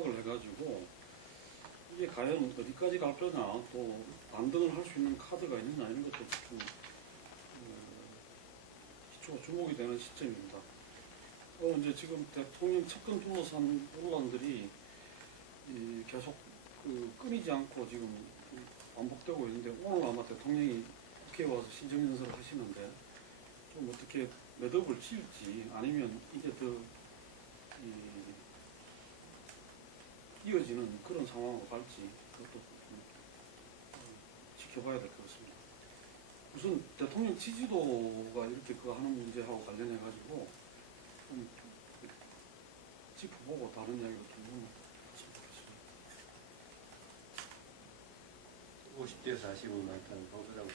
파악을 해가지고 이게 과연 어디까지 갈 거냐, 또 반등을 할 수 있는 카드가 있느냐, 이런 것도 좀 주목이 되는 시점입니다. 이제 지금 대통령 측근 둘러싼 논란들이 계속 끊이지 않고 지금 반복되고 있는데, 오늘 아마 대통령이 국회에 와서 신정연설을 하시는데 좀 어떻게 매듭을 지을지, 아니면 이게 더 이어지는 그런 상황으로 갈지, 그것도 지켜봐야 될 것 같습니다. 우선 대통령 지지도가 이렇게 하는 문제하고 관련해가지고 좀 짚어보고 다른 이야기도 좀 했으면 좋겠습니다. 50대 40은 많다는 보도자고.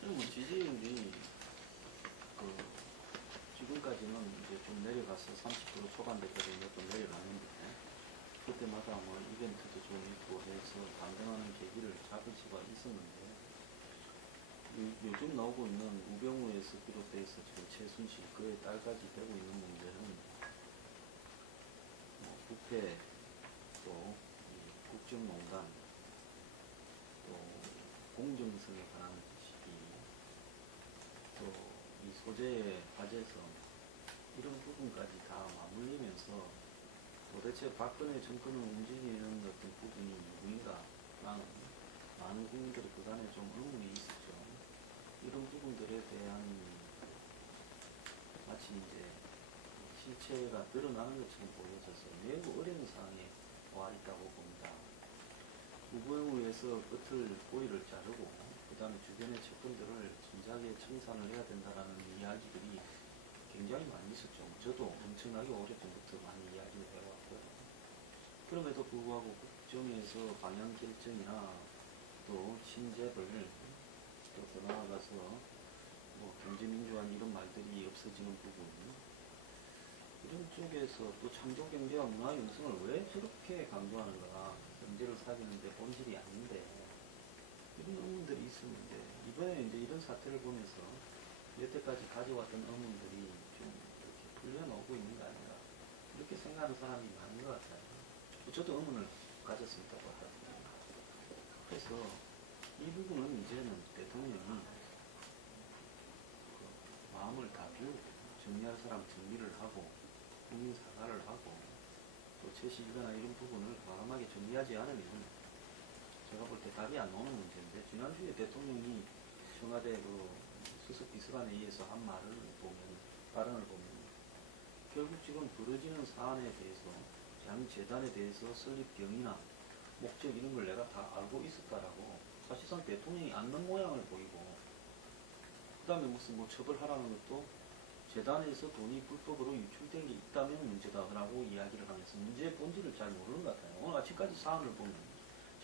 저는 뭐 지지율이 지금까지는 이제 좀 내려가서 30% 초반대까지 좀 내려가는데, 그때마다 뭐 이벤트도 좀 있고 해서 반등하는 계기를 잡을 수가 있었는데, 요즘 나오고 있는 우병우에서 비롯돼서 지금 최순실 그의 딸까지 되고 있는 문제는 뭐 부패, 또 국정농단, 또 공정성에 관한 시기, 또 이 소재의 화제성, 이런 부분까지 다 맞물리면서 도대체 박근혜 정권을 움직이는 어떤 부분이 누구인가 라는 많은 국민들이 그간에 좀 의문이 있었죠. 이런 부분들에 대한 마치 이제 실체가 드러나는 것처럼 보여져서 매우 어려운 상황에 와 있다고 봅니다. 우병우에서 끝을 꼬리를 자르고 그 다음에 주변의 측근들을 진작에 청산을 해야 된다라는 이야기들이 굉장히 많이 있었죠. 저도 엄청나게 오래전부터 많이 이야기를 해왔고요. 그럼에도 불구하고 국정에서 방향 결정이나 또 신재벌, 또 더 나아가서 뭐 경제민주화 이런 말들이 없어지는 부분, 이런 쪽에서 또 창조경제와 문화융성을 왜 저렇게 강조하는가, 경제를 살리는데 본질이 아닌데, 이런 의문들이 있었는데, 이번에 이제 이런 사태를 보면서 여태까지 가져왔던 의문들이 좀 이렇게 풀려나오고 있는 거 아닌가, 이렇게 생각하는 사람이 많은 것 같아요. 저도 의문을 가졌습니다. 그래서 이 부분은 이제는 대통령이 마음을 다 비우고 정리할 사람 정리를 하고 국민 사과를 하고 또 최시주나 이런 부분을 과감하게 정리하지 않으면 제가 볼 때 답이 안 나오는 문제인데, 지난주에 대통령이 청와대 수석 비서관에 의해서 한 발언을 보면 결국 지금 벌어지는 사안에 대해서, 재단에 대해서 설립 경위나 목적 이런 걸 내가 다 알고 있었다라고 사실상 대통령이 안는 모양을 보이고, 그 다음에 무슨 뭐 처벌하라는 것도 재단에서 돈이 불법으로 유출된 게 있다면 문제다라고 이야기를 하면서 문제의 본질을 잘 모르는 것 같아요. 오늘 아침까지 사안을 보면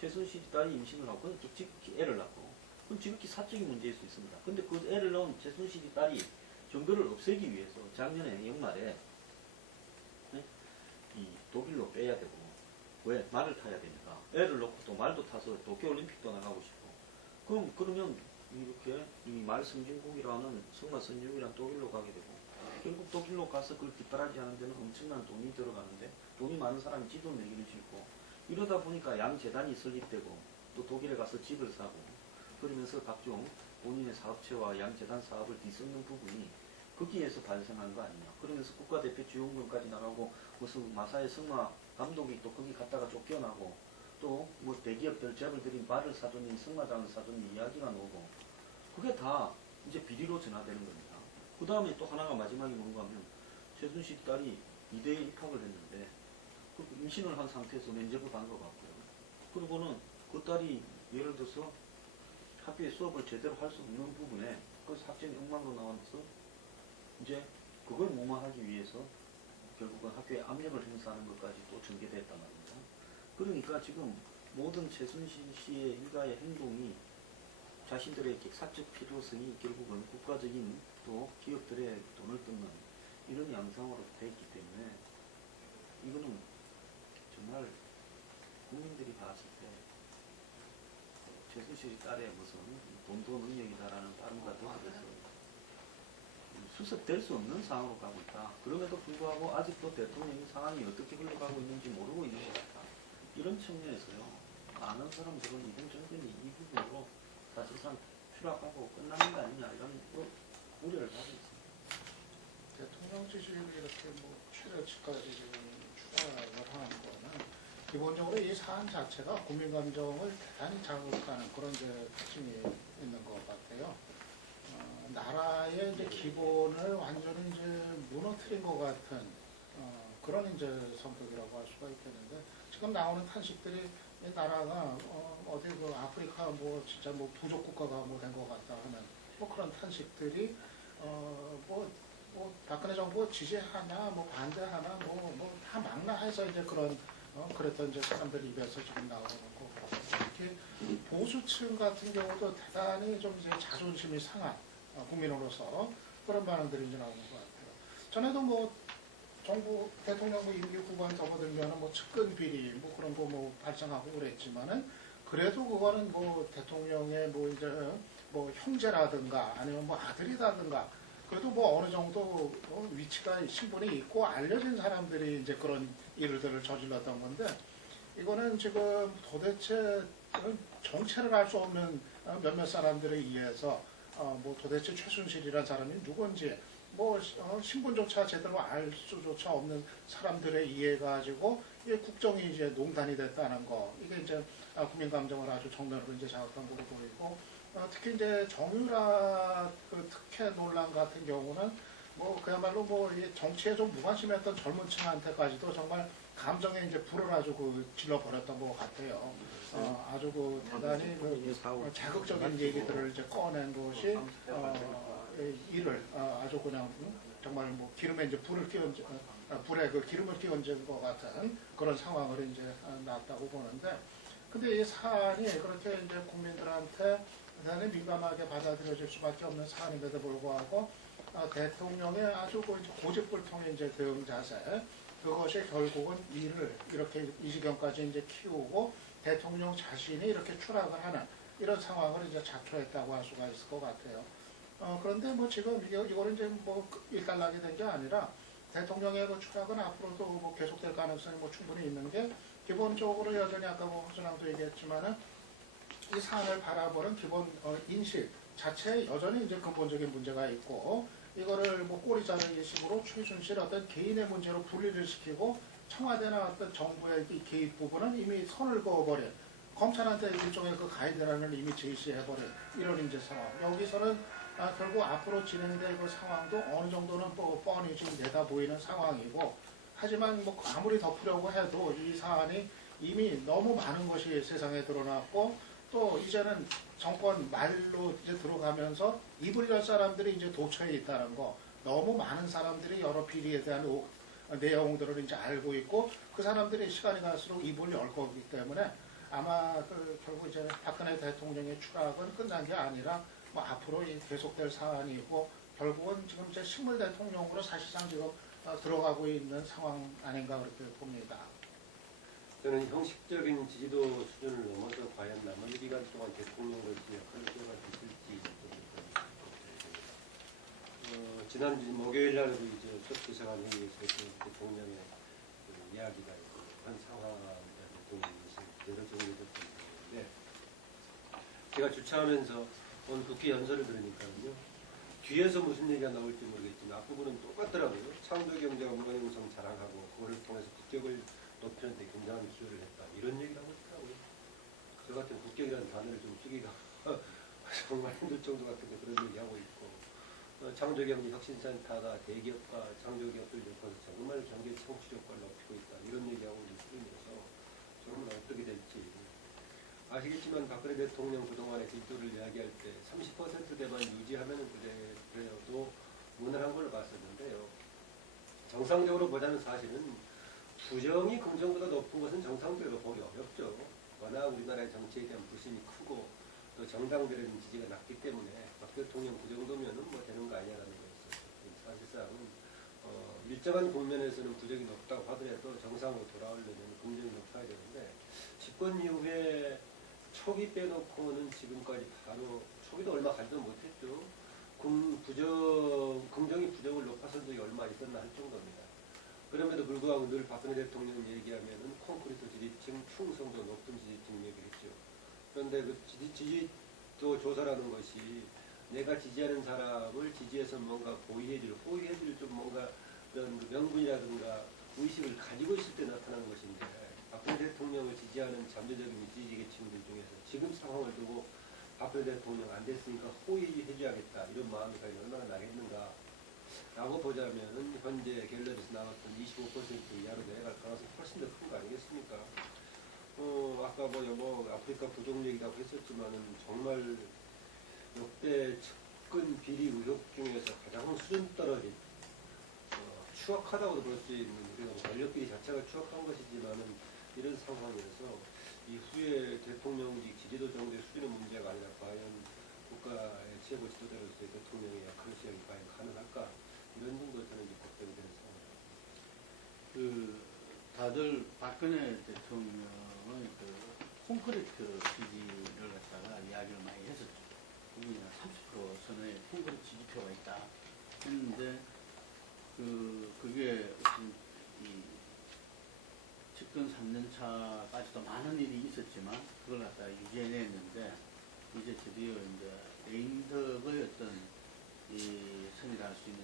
최순실 딸이 임신을 하고 지극히 애를 낳고, 그건 지극히 사적인 문제일 수 있습니다. 근데 그 애를 낳은 최순실 딸이 증거를 없애기 위해서 작년에 연말에 이 독일로 빼야 되고, 왜? 말을 타야 되니까. 애를 놓고 또 말도 타서 도쿄올림픽도 나가고 싶고, 그러면 이렇게 이 말 선진국이라는 승마 선진국이란 독일로 가게 되고, 결국 독일로 가서 그걸 뒷바라지 하는 데는 엄청난 돈이 들어가는데, 돈이 많은 사람이 지도 내기를 짓고, 이러다 보니까 양재단이 설립되고, 또 독일에 가서 집을 사고, 그러면서 각종 본인의 사업체와 양재단 사업을 뒤섞는 부분이 거기에서 발생한 거 아니냐. 그러면서 국가대표 지원금까지 나가고, 무슨 마사의 승마 감독이 또 거기 갔다가 쫓겨나고, 또 뭐 대기업들 재벌들이 말을 사줬니 승마장을 사줬니 이야기가 나오고, 그게 다 이제 비리로 전화되는 겁니다. 그 다음에 또 하나가 마지막에 뭔가 하면 최순실 딸이 이대에 입학을 했는데 임신을 한 상태에서 면접을 간 것 같고요. 그리고는 그 딸이 예를 들어서 학교에 수업을 제대로 할 수 없는 부분에 그래서 학점이 엉망으로 나와서 이제 그걸 무마하기 위해서 결국은 학교에 압력을 행사하는 것까지 또 전개됐단 말입니다. 그러니까 지금 모든 최순실 씨의 일가의 행동이 자신들의 사적 필요성이 결국은 국가적인 또 기업들의 돈을 뜯는 이런 양상으로 되어 있기 때문에 이거는 정말 국민들이 봤을 때 최순실 딸의 무슨 돈도 능력이다라는 발언과 더불어서 수습될 수 없는 상황으로 가고 있다. 그럼에도 불구하고 아직도 대통령이 상황이 어떻게 흘러가고 있는지 모르고 있는 것 같다. 이런 측면에서요. 많은 사람들은 이번 정권이 이 부분으로 사실상 추락하고 끝나는 거 아니냐 이런 우려를 가지고 있습니다. 대통령 지지율이 이렇게 뭐 최저치까지 지금 추락을 하는 거는 기본적으로 이 사안 자체가 국민 감정을 대단히 자극하는 그런 이제 특징이 있는 것 같아요. 나라의 이제 기본을 완전히 이제 무너뜨린 것 같은 그런 이제 성격이라고 할 수가 있겠는데 지금 나오는 탄식들이 이 나라가 어디 그 아프리카 뭐 진짜 뭐 부족 국가가 뭐 된 것 같다 하는 뭐 그런 탄식들이 뭐 박근혜 정부 지지하나 뭐 반대하나 뭐 다 망라해서 이제 그런 그랬던 이제 사람들 입에서 지금 나오는 거고 특히 보수층 같은 경우도 대단히 좀 이제 자존심이 상한 국민으로서 그런 반응들이 이제 나오는 것 같아요. 전에도 뭐 정부 대통령 뭐 임기 후반 접어들면은 뭐 측근 비리 뭐 그런 거 뭐 발생하고 그랬지만은 그래도 그거는 뭐 대통령의 뭐 이제 뭐 형제라든가 아니면 뭐 아들이라든가 그래도 뭐 어느 정도 위치가 신분이 있고 알려진 사람들이 이제 그런 일들을 저질렀던 건데 이거는 지금 도대체 정체를 알 수 없는 몇몇 사람들에 의해서 뭐 도대체 최순실이라는 사람이 누군지 뭐 신분조차 제대로 알 수조차 없는 사람들에 의해 가지고 이게 국정이 이제 농단이 됐다는 거 이게 이제 국민 감정을 아주 정면으로 이제 자극한 걸로 보이고 특히 이제 정유라 그 특혜 논란 같은 경우는 뭐 그야말로 뭐 정치에 좀 무관심했던 젊은 층한테까지도 정말 감정에 이제 불을 아주 그 질러 버렸던 것 같아요. 아주 그 대단히 그 자극적인 얘기들을 이제 꺼낸 것이 이를 아주 그냥 정말 뭐 기름에 이제 불을 끼얹 불에 그 기름을 끼얹은 것 같은 그런 상황을 이제 났다고 보는데 근데 이 사안이 그렇게 이제 국민들한테 대단히 민감하게 받아들여질 수밖에 없는 사안임에도 불구하고 대통령의 아주 고집불통의 이제 대응 자세 그것이 결국은 이를 이렇게 이 지경까지 이제 키우고 대통령 자신이 이렇게 추락을 하는 이런 상황을 이제 자초했다고 할 수가 있을 것 같아요. 그런데 뭐 지금 이거는 이제 뭐 일단락이 된 게 아니라 대통령의 그 추락은 앞으로도 뭐 계속될 가능성이 뭐 충분히 있는 게 기본적으로 여전히 아까 뭐 허준왕도 얘기했지만은 이 사안을 바라보는 기본 인식 자체에 여전히 이제 근본적인 문제가 있고 이거를 뭐 꼬리 자르기 식으로 최순실 어떤 개인의 문제로 분리를 시키고 청와대나 어떤 정부의 이 개입 부분은 이미 선을 그어버린 검찰한테 일종의 그 가이드라인을 이미 제시해버린 이런 이제 상황. 여기서는 결국 앞으로 진행될 그 상황도 어느 정도는 뭐 뻔히 지금 내다 보이는 상황이고 하지만 뭐 아무리 덮으려고 해도 이 사안이 이미 너무 많은 것이 세상에 드러났고 또 이제는 정권 말로 이제 들어가면서 입을 열 사람들이 이제 도처에 있다는 거 너무 많은 사람들이 여러 비리에 대한 내용들을 이제 알고 있고 그 사람들이 시간이 갈수록 입을 열 거기 때문에 아마 결국 이제 박근혜 대통령의 추락은 끝난 게 아니라 뭐 앞으로 계속될 사안이고 결국은 지금 이제 식물 대통령으로 사실상 지금 들어가고 있는 상황 아닌가 그렇게 봅니다. 저는 형식적인 지지도 수준을 넘어서 과연 남은 기간 동안 대통령으로서 역할을 수행할 수 있을지 지난 목요일 날도 이제 첫 기사관 회의에서 대통령의 이야기가 있고 한 상황에 대통령이 여러 정리됐던 건데 제가 주차하면서 오늘 국회 연설을 들으니까요 뒤에서 무슨 얘기가 나올지 모르겠지만 앞부분은 똑같더라고요. 창조경제가 문화융성 자랑하고 그거를 통해서 국격을 높이는 데 굉장한 기여를 했다. 이런 얘기를 하고 있더라고요. 저 같은 국격이라는 단어를 좀 쓰기가 정말 힘들 정도 같은데 그런 얘기하고 있고 창조경제 혁신센터가 대기업과 창조기업들 엮어서 정말 경제 창출 효과를 높이고 있다. 이런 얘기하고 있는 수준이라서 저는 어떻게 될지 아시겠지만 박근혜 대통령 그동안의 질도를 이야기할 때 30%대만 유지하면 그래도 무난한 걸로 봤었는데요. 정상적으로 보자면 사실은 부정이 긍정보다 높은 것은 정상적으로 보기 어렵죠. 워낙 우리나라의 정치에 대한 불신이 크고 또 정당들의 지지가 낮기 때문에 박 대통령 그 정도면은 뭐 되는 거 아니냐라는 거였어요. 사실상 일정한 국면에서는 부정이 높다고 하더라도 정상으로 돌아오려면 긍정이 높아야 되는데 집권 이후에 초기 빼놓고는 지금까지 바로 초기도 얼마 가지도 못했죠. 긍정이 부정을 높아선 적이 얼마 있었나 할 정도입니다. 그럼에도 불구하고 늘 박근혜 대통령 얘기하면은 콘크리트 지지층, 충성도 높은 지지층 얘기했죠. 그런데 그 지지도 조사라는 것이 내가 지지하는 사람을 지지해서 뭔가 호의해줄 좀 뭔가 그런 그 명분이라든가 의식을 가지고 있을 때 나타나는 것인데 박근혜 대통령을 지지하는 잠재적인 지지계층들 중에서 지금 상황을 두고 박근혜 대통령 안 됐으니까 호의해줘야겠다 이런 마음이 과연 얼마나 나겠는가 라고 보자면은 현재 갤러리에서 나왔던 25% 이하로 내려갈 가능성이 훨씬 더 큰 거 아니겠습니까? 아까 뭐 아프리카 부족 얘기라고 했었지만은 정말 역대 측근 비리 의혹 중에서 가장 수준 떨어진 추악하다고도 볼 수 있는 우리가 권력 비리 자체가 추악한 것이지만은 이런 상황에서 이후에 대통령직 지지도 정도의 수준의 문제가 아니라 과연 국가의 최고 지도자로서의 대통령의 역할 수행이 과연 가능할까 이런 정도 저는 이제 걱정이 되는 상황입니다. 다들 박근혜 대통령의 콘크리트 지지를 갖다가 이야기를 많이 했었죠. 거기 30% 선의 콘크리트 지지표가 있다 했는데 그게 이 집권 3년차까지도 많은 일이 있었지만 그걸 갖다가 유지해냈는데 이제 드디어 이제 개인덕의 어떤 이 선이라 할 수 있는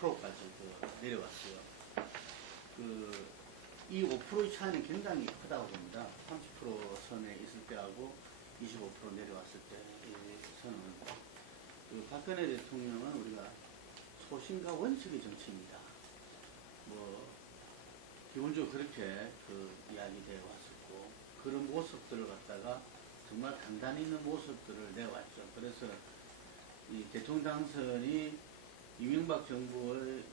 25%까지 내려왔어요. 이 5%의 차이는 굉장히 크다고 봅니다. 30% 선에 있을 때하고 25% 내려왔을 때의 선은 박근혜 대통령은 우리가 소신과 원칙의 정치입니다. 뭐 기본적으로 그렇게 이야기되어 왔었고 그런 모습들을 갖다가 정말 단단히 있는 모습들을 내왔죠. 그래서 이 대통령 당선이 이명박 정부의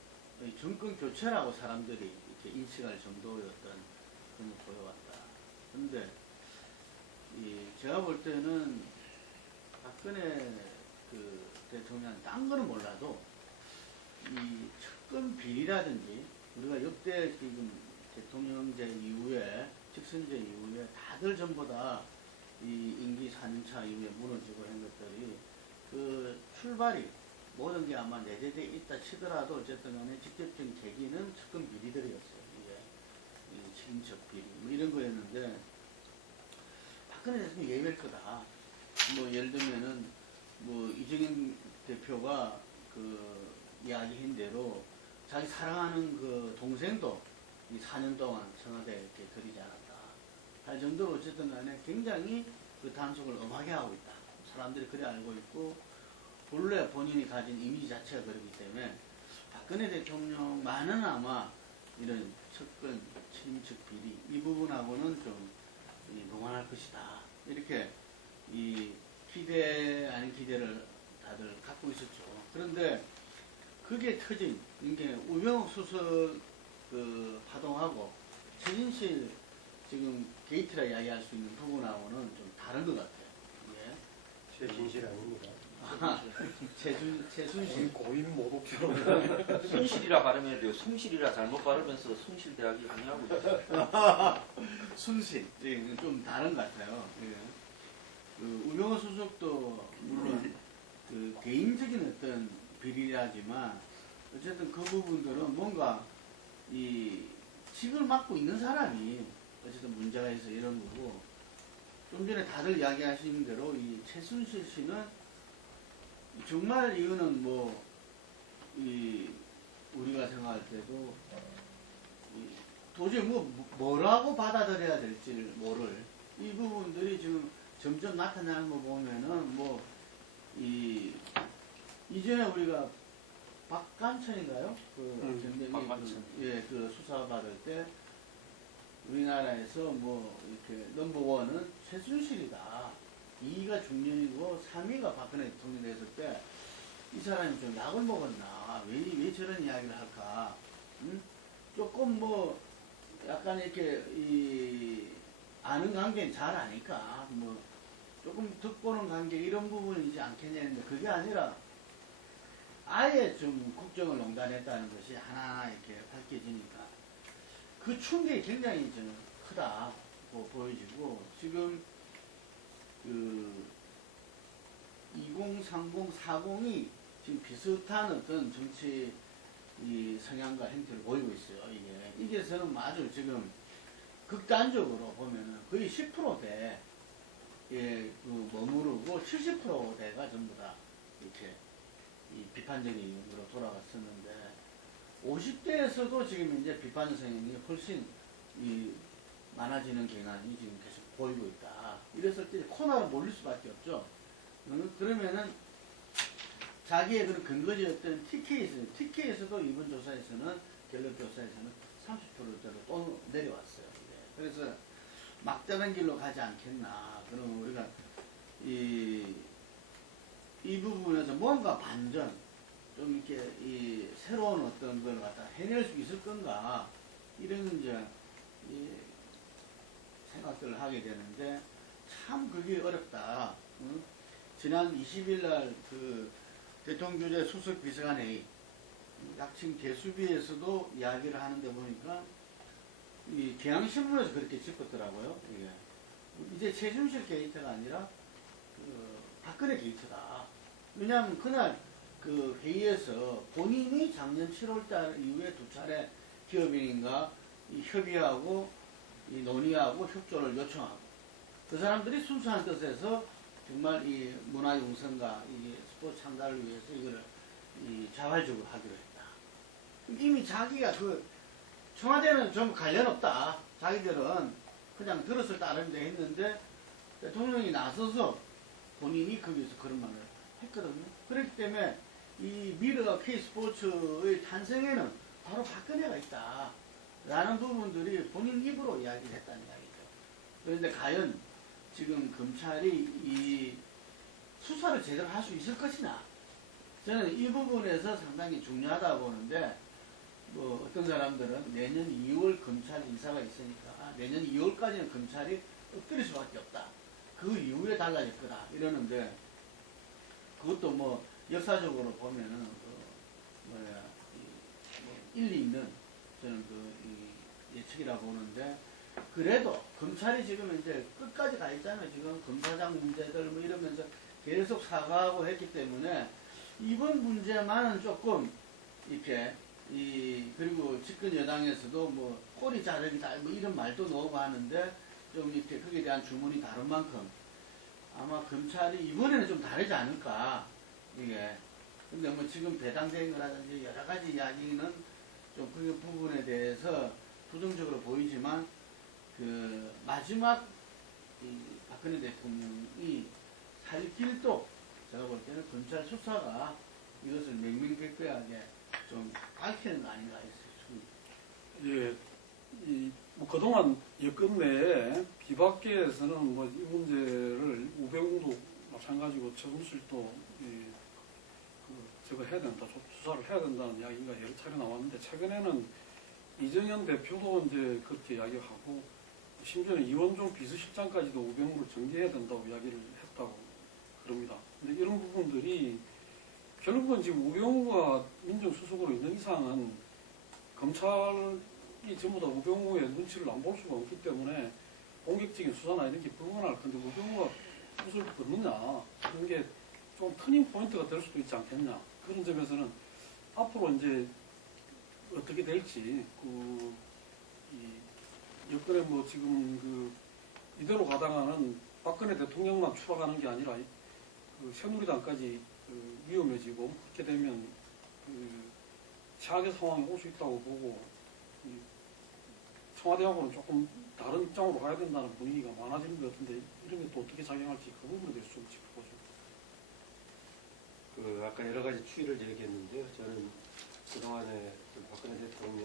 정권 교체라고 사람들이 이렇게 인식할 정도의 어떤 그런 걸 보여왔다. 그런데 제가 볼 때는 박근혜 대통령 딴 거는 몰라도 이 측근 비리라든지 우리가 역대 지금 대통령제 이후에 직선제 이후에 다들 전부 다 이 임기 4년차 이후에 무너지고 한 것들이 출발이 모든 게 아마 내재되어 있다 치더라도 어쨌든 간에 직접적인 계기는 측근 비리들이었어요. 이게 친인척 비리 뭐 이런 거였는데 박근혜 대통령이 예외일 거다. 뭐 예를 들면은 뭐 이정현 대표가 이야기한 대로 자기 사랑하는 동생도 이 4년 동안 청와대에 이렇게 들이지 않았다 할 정도로 어쨌든 간에 굉장히 단속을 엄하게 하고 있다. 사람들이 그래 알고 있고 본래 본인이 가진 이미지 자체가 그렇기 때문에 박근혜 대통령만은 아마 이런 측근, 친인척 비리 이 부분하고는 좀 노안할 것이다. 이렇게 기대 아닌 기대를 다들 갖고 있었죠. 그런데 그게 터진 이게 우병욱 수석 파동하고 최진실 지금 게이트라 이야기할 수 있는 부분하고는 좀 다른 것 같아요. 예. 최진실 아닙니다. 최순실 고인 모독처럼 순실이라 발음해야 돼요. 숭실이라 잘못 발음해서 숭실대학이 항의하고 있어요. 순실 예, 좀 다른 것 같아요. 예. 우병우 수석도 물론 개인적인 어떤 비리라지만 어쨌든 그 부분들은 뭔가 직을 맡고 있는 사람이 어쨌든 문제가 있어 이런 거고 좀 전에 다들 이야기하신 대로 이 최순실 씨는 정말 이거는 우리가 생각할 때도 도저히 뭐라고 받아들여야 될지를 모를 이 부분들이 지금 점점 나타나는 거 보면은 이전에 우리가 박관천인가요? 박관천. 수사 받을 때 우리나라에서 이렇게 넘버원은 최순실이다. 2위가 중년이고 3위가 박근혜 대통령이 됐을 때 이 사람이 좀 약을 먹었나? 왜 저런 이야기를 할까? 응? 조금 약간 이렇게 아는 관계는 잘 아니까 조금 듣고는 관계 이런 부분이지 않겠냐 했는데 그게 아니라 아예 좀 국정을 농단했다는 것이 하나하나 이렇게 밝혀지니까 그 충격이 굉장히 좀 크다고 보여지고 지금 2030, 40이 지금 비슷한 어떤 정치 이 성향과 행태를 보이고 있어요. 이게 저는 아주 지금 극단적으로 보면은 거의 10%대 예, 그 머무르고 70%대가 전부 다 이렇게 이 비판적인 으로 돌아갔었는데 50대에서도 지금 이제 비판 성향이 훨씬 이 많아지는 경향이 지금 계속 보이고 있다. 이랬을 때 코너로 몰릴 수밖에 없죠. 그러면은 자기의 그런 근거지였던 TK에서도 이번 조사에서는 갤럽 조사에서는 30%대로 또 내려왔어요. 그래서 막다른 길로 가지 않겠나. 그럼 우리가 이 부분에서 뭔가 반전, 좀 이렇게 이 새로운 어떤 걸 갖다 해낼 수 있을 건가 이런 이제 이 생각들을 하게 되는데 참 그게 어렵다. 응? 지난 20일 날 그 대통령주재 수석 비서관 회의 약칭 개수비에서도 이야기를 하는데 보니까 이 경향신문에서 그렇게 짚었더라고요. 이게 이제 최순실 게이트가 아니라 그 박근혜 게이트다. 왜냐하면 그날 그 회의에서 본인이 작년 7월달 이후에 2차례 기업인과 협의하고 이 논의하고 협조를 요청하고 그 사람들이 순수한 뜻에서 정말 이 문화융성과 이 스포츠 창달을 위해서 이거를 이 자발적으로 하기로 했다. 이미 자기가 그 청와대는 좀 관련 없다. 자기들은 그냥 들었을 따르는데 했는데 대통령이 나서서 본인이 거기서 그런 말을 했거든요. 그렇기 때문에 이 미르가 K스포츠의 탄생에는 바로 박근혜가 있다. 라는 부분들이 본인 입으로 이야기를 했다는 이야기죠. 그런데 과연 지금 검찰이 이 수사를 제대로 할 수 있을 것이냐. 저는 이 부분에서 상당히 중요하다 보는데 뭐 어떤 사람들은 내년 2월 검찰 인사가 있으니까 내년 2월까지는 검찰이 엎드릴 수밖에 없다. 그 이후에 달라질 거다. 이러는데 그것도 뭐 역사적으로 보면은 뭐 일리 있는 저는 예측이라 보는데 그래도 검찰이 지금 이제 끝까지 가 있잖아요. 지금 검사장 문제들 뭐 이러면서 계속 사과하고 했기 때문에 이번 문제만은 조금 이렇게 그리고 집권 여당에서도 뭐 꼬리 자르기다 뭐 이런 말도 나오고 하는데 좀 이렇게 거기에 대한 주문이 다른 만큼 아마 검찰이 이번에는 좀 다르지 않을까 이게. 근데 뭐 지금 배당된 거라든지 여러 가지 이야기는 좀 그 부분에 대해서 부정적으로 보이지만 그 마지막 이 박근혜 대통령이 살 길도 제가 볼 때는 검찰 수사가 이것을 명명백백하게 좀 밝히는 거 아닌가 했습니다. 예, 뭐 그동안 여권 내에 비박계에서는 뭐 이 문제를 우병우도 마찬가지고 최순실도 저거 해야 된다, 수사를 해야 된다는 이야기가 여러 차례 나왔는데 최근에는 이정현 대표도 이제 그렇게 이야기하고 심지어는 이원종 비서실장까지도 우병우를 정리해야 된다고 이야기를 했다고 그럽니다. 근데 이런 부분들이 결국은 지금 우병우가 민정수석으로 있는 이상은 검찰이 전부 다 우병우의 눈치를 안 볼 수가 없기 때문에 공격적인 수사나 이런 게 불가능할 건데 우병우가 무엇을 걷느냐 이런 게 좀 터닝 포인트가 될 수도 있지 않겠냐 그런 점에서는 앞으로 이제 어떻게 될지 여건에 뭐 지금 이대로 가다가는 박근혜 대통령만 추락하는 게 아니라 새누리당까지 위험해지고 그렇게 되면 최악의 상황이 올 수 있다고 보고 청와대하고는 조금 다른 입장으로 가야 된다는 분위기가 많아지는 것 같은데 이런 게 또 어떻게 작용할지 그 부분에 대해서 좀 짚어보죠. 아까 여러 가지 추이를 얘기했는데요. 저는 그동안에 박근혜 대통령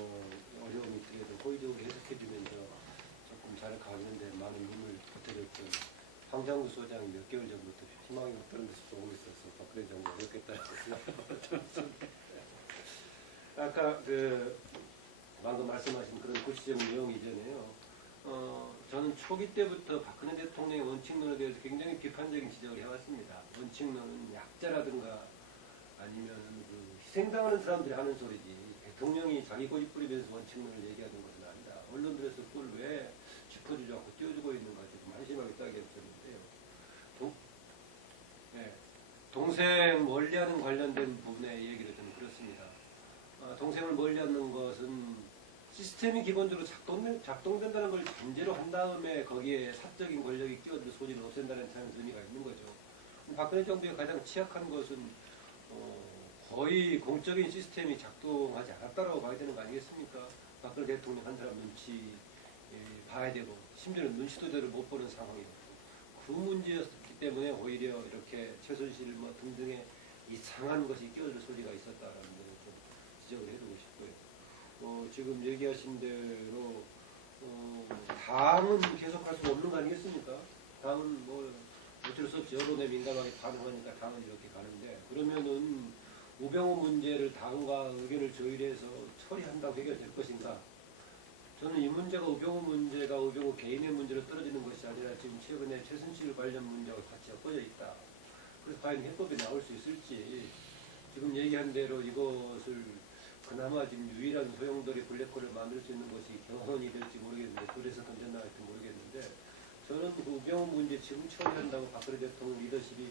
어려움이 있더라도 호의적으로 해석해주면서 조금 잘 가는데 많은 힘을 보태줬던 황장구 소장이 몇 개월 전부터 희망이 없다는 데서 조금 있어서 박근혜 정부 어렵겠다는 생각을 아까 방금 말씀하신 그런 구체적 내용 이전에요. 저는 초기 때부터 박근혜 대통령의 원칙론에 대해서 굉장히 비판적인 지적을 해왔습니다. 원칙론은 약자라든가 아니면 희생당하는 사람들이 하는 소리지 대통령이 자기 고집 부리면서 원칙론을 얘기하는 것은 아니다. 언론들에서 그걸 왜 짚어주지 않고 띄워주고 있는 것 같아서 한심하게 따겠었는데요. 동생 원리하는 관련된 부분 동생을 멀리하는 것은 시스템이 기본적으로 작동된다는 걸 전제로 한 다음에 거기에 사적인 권력이 끼어들 소지를 없앤다는 차원의 의미가 있는 거죠. 박근혜 정부의 가장 취약한 것은 거의 공적인 시스템이 작동하지 않았다고 봐야 되는 거 아니겠습니까? 박근혜 대통령 한 사람 눈치 봐야 되고 심지어는 눈치도 제대로 못 보는 상황이었고 그 문제였기 때문에 오히려 이렇게 최순실 뭐 등등의 이상한 것이 끼어들 소지가 있었다라는 점을 좀 지적을 해두고 싶고요. 지금 얘기하신 대로 당은 계속할 수 없는 거 아니겠습니까? 당은 뭐 어쩔 수 없지. 여론에 민감하게 반응하니까 당은 이렇게 가는데 그러면은 우병우 문제를 당과 의견을 조율해서 처리한다고 해결될 것인가? 저는 이 문제가 우병우 문제가 우병우 개인의 문제로 떨어지는 것이 아니라 지금 최근에 최순실 관련 문제와 같이 엮어져 있다. 그래서 과연 해법이 나올 수 있을지 지금 얘기한 대로 이것을 그나마 지금 유일한 소용돌이 블랙홀을 만들 수 있는 것이 경선이 될지 모르겠는데 둘에서 던져나갈지 모르겠는데 저는 그 우병우 문제 지금 처리한다고 박근혜 대통령 리더십이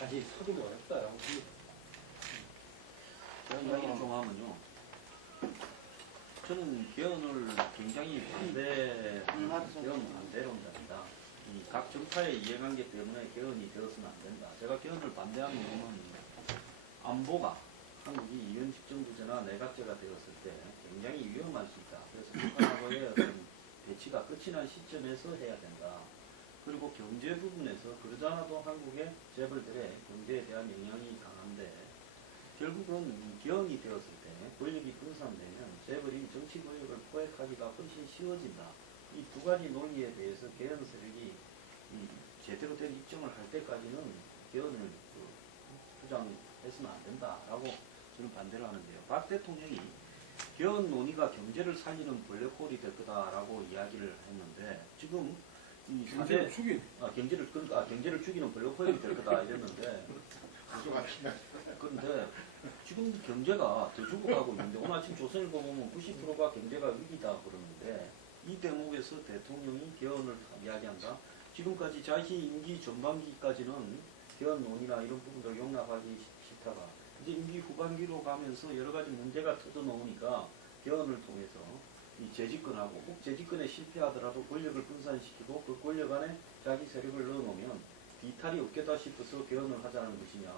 다시 서기는 어렵다라고 봅니다. 제가 이야기를 좀 하면요. 저는 개헌을 굉장히 개헌 반대론자입니다. 각 정파의 이해관계 때문에 개헌이 되어서는 안 된다. 제가 개헌을 반대하는 이유는 안보가 한국이 이원집정부제나 내각제가 되었을 때 굉장히 위험할 수 있다. 그래서 북한하고의 어떤 배치가 끝이 난 시점에서 해야 된다. 그리고 경제 부분에서 그러지 않아도 한국의 재벌들의 경제에 대한 영향이 강한데 결국은 개헌이 되었을 때 권력이 분산되면 재벌이 정치 권력을 포획하기가 훨씬 쉬워진다. 이 두 가지 논리에 대해서 개헌 세력이 제대로 된 입증을 할 때까지는 개헌을 주장했으면 안 된다라고 저는 반대를 하는데요. 박 대통령이 개헌 논의가 경제를 살리는 블랙홀이 될 거다라고 이야기를 했는데 지금 이 경제를 죽인 경제를 죽이는 블랙홀이 될 거다 이랬는데 그런데 지금 경제가 더 죽어가고 있는데 오늘 아침 조선일보 보면 90%가 경제가 위기다 그러는데 이 대목에서 대통령이 개헌을 이야기한다. 지금까지 자신 임기 전반기까지는 개헌 논의나 이런 부분들 용납하기 싫다가 이제 임기 후반기로 가면서 여러 가지 문제가 터져 나오니까 개헌을 통해서 이 재집권하고 꼭 재집권에 실패하더라도 권력을 분산시키고 그 권력 안에 자기 세력을 넣어놓으면 비탈이 없겠다 싶어서 개헌을 하자는 것이냐.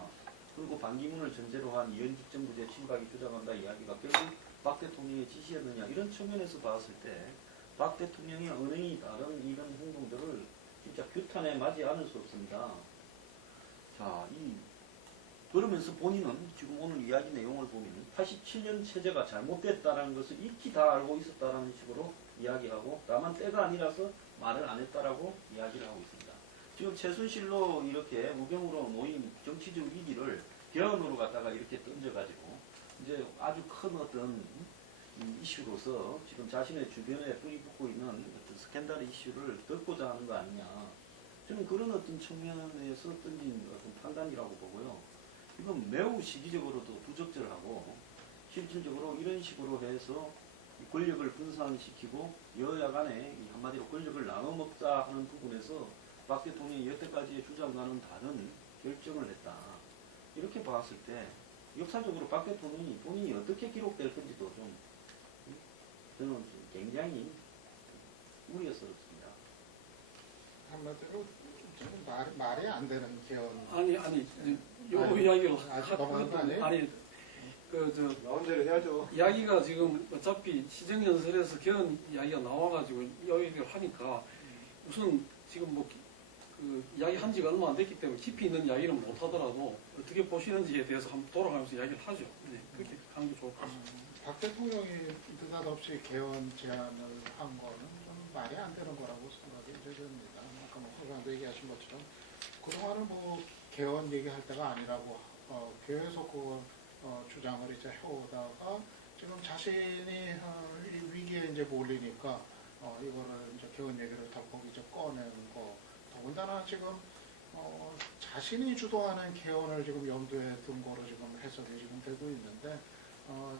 그리고 반기문을 전제로 한 이원집정부제 친박이 주장한다 이야기가 결국 박 대통령의 지시였느냐 이런 측면에서 봤을 때 박 대통령의 은행이 다른 이런 행동들을 진짜 규탄에 맞지 않을 수 없습니다. 자, 그러면서 본인은 지금 오늘 이야기 내용을 보면 87년 체제가 잘못됐다는 것을 익히 다 알고 있었다는 식으로 이야기하고 다만 때가 아니라서 말을 안 했다라고 이야기를 하고 있습니다. 지금 최순실로 이렇게 우병우로 모인 정치적 위기를 개헌으로 갖다가 이렇게 던져가지고 이제 아주 큰 어떤 이슈로서 지금 자신의 주변에 뿌리 붙고 있는 어떤 스캔들 이슈를 덮고자 하는 거 아니냐. 저는 그런 어떤 측면에서 던진 어떤 판단이라고 보고요. 이건 매우 시기적으로도 부적절하고 실질적으로 이런 식으로 해서 권력을 분산시키고 여야 간에 한마디로 권력을 나눠 먹자 하는 부분에서 박 대통령이 여태까지의 주장과는 다른 결정을 했다. 이렇게 봤을 때 역사적으로 박 대통령이 본인이 어떻게 기록될 건지도 좀 저는 굉장히 우려스럽습니다. 한마디로 좀 말이 안 되는 개헌. 아니 요 이야기를 아직 넘어간 거 아니에요? 아니 마음대로 해야죠. 이야기가 지금 어차피 시정연설에서 개헌 이야기가 나와가지고 이야기를 하니까 우선 지금 뭐 그 이야기 한 지가 얼마 안 됐기 때문에 깊이 있는 이야기는 못 하더라도 어떻게 보시는지에 대해서 한번 돌아가면서 이야기를 하죠. 네, 그렇게 하는 게 좋을 것 같습니다. 박 대통령이 느닷없이 개헌 제안을 한 거는 좀 말이 안 되는 거라고 생각이 됩니다. 아까 뭐 허강도 얘기하신 것처럼 그동안은 뭐 개헌 얘기할 때가 아니라고 계속 그 주장을 이제 해오다가 지금 자신이 이 위기에 이제 몰리니까 이거를 이제 개헌 얘기를 덜컥 이제 꺼낸 거. 더군다나 지금 자신이 주도하는 개헌을 지금 염두에 둔 거로 지금 해석이 지금 되고 있는데